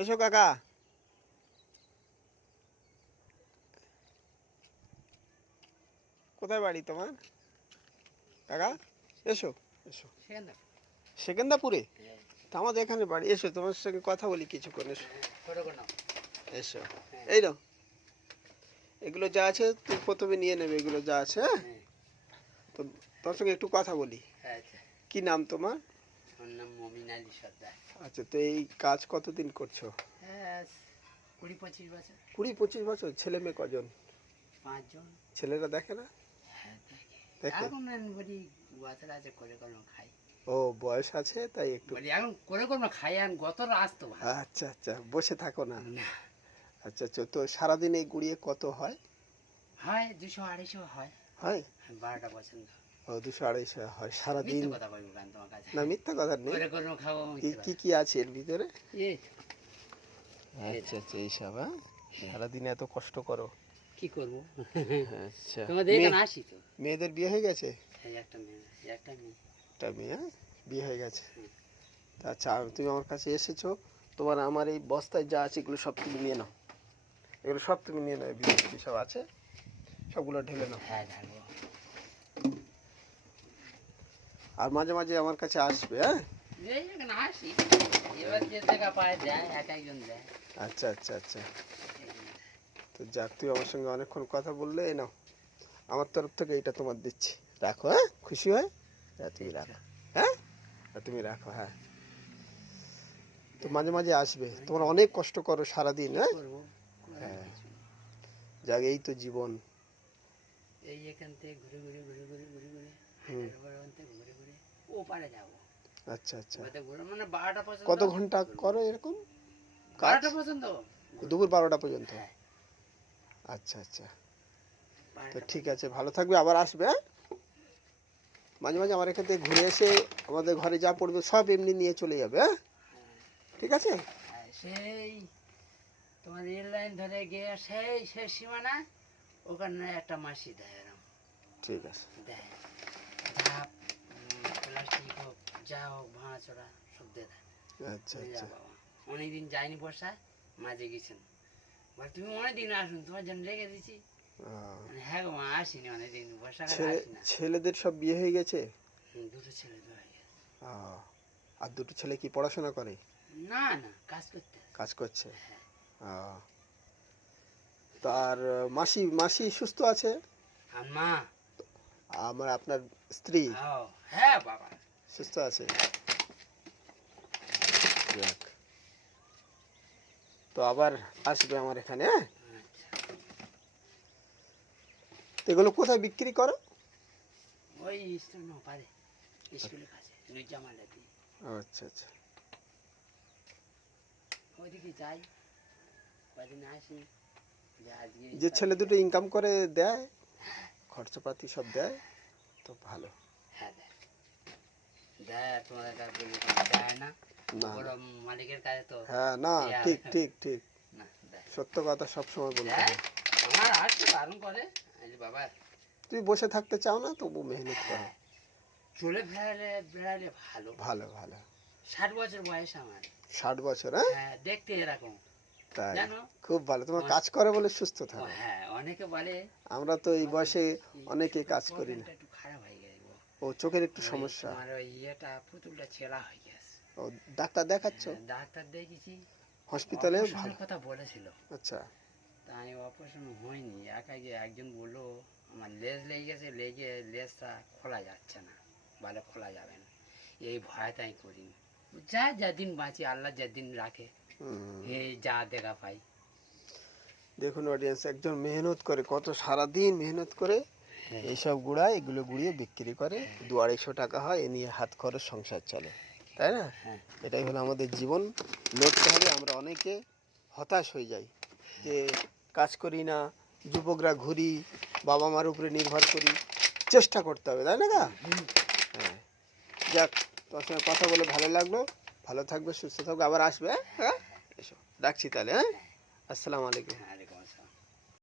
এসো কাকা। কোথায় বাড়ি তোমার কাকা? এসো এসো। সেকেন্দাপুরে? তা আমাদের এখানে বাড়ি। এসো তোমার সঙ্গে কথা বলি কিছুক্ষণ। এসো এসো। এই নাও, এগুলো যা আছে তুই প্রথমে নিয়ে নেবে, এগুলো যা আছে। হ্যাঁ, তো তোমার সঙ্গে একটু কথা বলি। কি নাম তোমার? আমার নাম মমিন আলী সর্দার। আচ্ছা, তো এই কাজ কতদিন করছো? 20-25 বছর। 20-25 বছর। ছেলে মেয়ে কজন? 5 জন। ছেলেরা দেখে না? হ্যাঁ দেখে। দেখে? এখন বলি বছর আছে করে করে খাই। ও বয়স আছে তাই একটু বলি এখন করে করে খাই, আর গত রাত তো ভালো। আচ্ছা আচ্ছা, বসে থাকো না। না আচ্ছা আচ্ছা, তো সারাদিন এই গুড়িয়ে কত হয়? হয় 200-250 হয়। হয় 12টা পছন্দ। ও 200-250 হয় সারাদিন? মিথ্যে কথা বলবো কেন তোমার কাছে? না, মিথ্যা কথা নেই। করে করে খাবো। কি কি আছে এর ভিতরে? এই আচ্ছা আচ্ছা, এইসব। হ্যাঁ, সারাদিন এত কষ্ট করো। কি করবো? আচ্ছা, তোমাদের এখানে আসি তো। মেয়েদের বিয়ে হয়ে গেছে? একটা মেয়ে, একটা মেয়ে। একটা মেয়ে বিয়ে হয়ে গেছে। আচ্ছা, তুমি আমার কাছে এসেছো, তোমার আমার এই বস্তায় যা আছে এগুলো সব তুমি নিয়ে নাও। এগুলো সব তুমি নিয়ে নাও, ভিতরে সব আছে সবগুলো ঢেলে নাও। হ্যাঁ ঢালবো। আর মাঝে মাঝে আমার কাছে আসবে। হ্যাঁ, এই এখানে আসি, এবার যে জায়গা পায় দেয়, এক একজন দেয়। আচ্ছা আচ্ছা আচ্ছা। তো যাক, তুই আমার সঙ্গে অনেকক্ষণ কথা বললে। এই নাও, আমার তরফ থেকে এটা তোমার দিচ্ছি, রাখো। হ্যাঁ, খুশি হয়? হ্যাঁ তুমি রাখো। হ্যাঁ, তুমি রাখো। হ্যাঁ, তো মাঝে মাঝে আসবে, তোমরা অনেক কষ্ট করো সারাদিন। হ্যাঁ হ্যাঁ, যাক এই তো জীবন। এই এখান থেকে ঘুরে ঘুরে ঘুরে ঘুরে ঘুরে ঘুরে ঘুরে ঘুরে ও পারে যাবো। আচ্ছা আচ্ছা, মানে 12টা পর্যন্ত। কত ঘন্টা করো এরকম? 12টা পর্যন্ত, দুপুর 12টা পর্যন্ত? আচ্ছা আচ্ছা, তো ঠিক আছে, ভালো থাকবে, আবার আসবে। হ্যাঁ, মাঝে মাঝে আমার এখান থেকে ঘুরে এসে আমাদের ঘরে যা পড়বে সব এমনি নিয়ে চলে যাবে। হ্যাঁ, ঠিক আছে। সেই তোমার রেল লাইন ধরে গিয়ে সেই শেষ সীমানা, ওখানে একটা মাসি দেয় এরকম। ঠিক আছে, দেয় ধাপ, প্লাস্টিক হোক যা হোক ভাঙাচোরা সব দিয়ে দেয়। আচ্ছা আচ্ছা। অনেকদিন যায়নি বর্ষা, মাঝে গেছেন, বল তুমি অনেকদিন আসুন, তোমার জন্য রেখে দিচ্ছি। হ্যাঁ গো মা, আসিনি অনেকদিন, বর্ষাকালে আসি না। ছেলেদের সব বিয়ে হয়ে গেছে? 2টো ছেলে তো হয়ে গেছে। আর 2টো ছেলে কি পড়াশোনা করে? না না, কাজ করতে। কাজ করছে। তার মাসি মাসি সুস্থ আছে? আর মা আমার আপনার স্ত্রী? হ্যাঁ বাবা সুস্থ আছে। যাক, তো আবার আসবে আমার এখানে। হ্যাঁ, এগুলো কোথায় বিক্রি করো? ওই পারে স্কুলের কাছে নুরজামালের দিকে। আচ্ছা আচ্ছা, ওইদিকে যাই, কদিন আসি। যে ছেলে দুটো ইনকাম করে দেয়, খরচাপাতি সব দেয়, তো ভালো। হ্যাঁ দেয়, তোমাদের কাছে দেয় না, মালিকের কাছে তো। হ্যাঁ, না ঠিক ঠিক ঠিক, সত্য কথা সবসময় বলতে হয়। আমার আসছে বারণ করে, বাবা তুই বসে থাকতে চাও না, তবু মেহনত করো। চলে বেড়ালে ভালো। ভালো ভালো। 60 বছর বয়স আমার। 60 বছর? হ্যাঁ, দেখতে এরকম। তাই? জানো, খুব ভালো, তোমার কাজ করে বলে সুস্থ থাকো। হ্যাঁ, অনেকে বলে। আমরা তো এই বয়সে অনেকে কাজ করি না। একটু খারাপ হয়ে গেছে, ও চোখের একটু সমস্যা। আমার ওই পুতুলটা ছেঁড়া হয়ে গেছে। ও ডাক্তার দেখাচ্ছ? ডাক্তার দেখেছি, হসপিটালে ভালো কথা বলেছিল। আচ্ছা, তাই অপারেশন হয়নি। একজন বললো আমার লেজ লেগে গেছে, লেগে লেজটা খোলা যাচ্ছে না, বলে খোলা যাবে না। এই ভয় তাই করিনি, যেদিন বাঁচি আল্লাহ যেদিন রাখে, এই যা দেখা পাই। দেখুন অডিয়েন্স, একজন মেহনত করে, কত সারাদিন মেহনত করে এইসব গুঁড়ায়, এগুলো গুঁড়িয়ে বিক্রি করে, 200-250 টাকা হয়, এ নিয়ে হাত খরচ সংসার চলে, তাই না? এটাই হলো আমাদের জীবন। লড়তে হবে। আমরা অনেকে হতাশ হয়ে যাই যে কাজ করি না, যুবকরা ঘুরি, বাবা মার উপরে নির্ভর করি। চেষ্টা করতে হবে, তাই না? হ্যাঁ, যাক, তোমার সঙ্গে কথা বলে ভালো লাগলো। ভালো থাকবে, সুস্থ থাকবে, আবার আসবে। হ্যাঁ, এসো, রাখছি তাহলে। হ্যাঁ, আসসালামু আলাইকুম।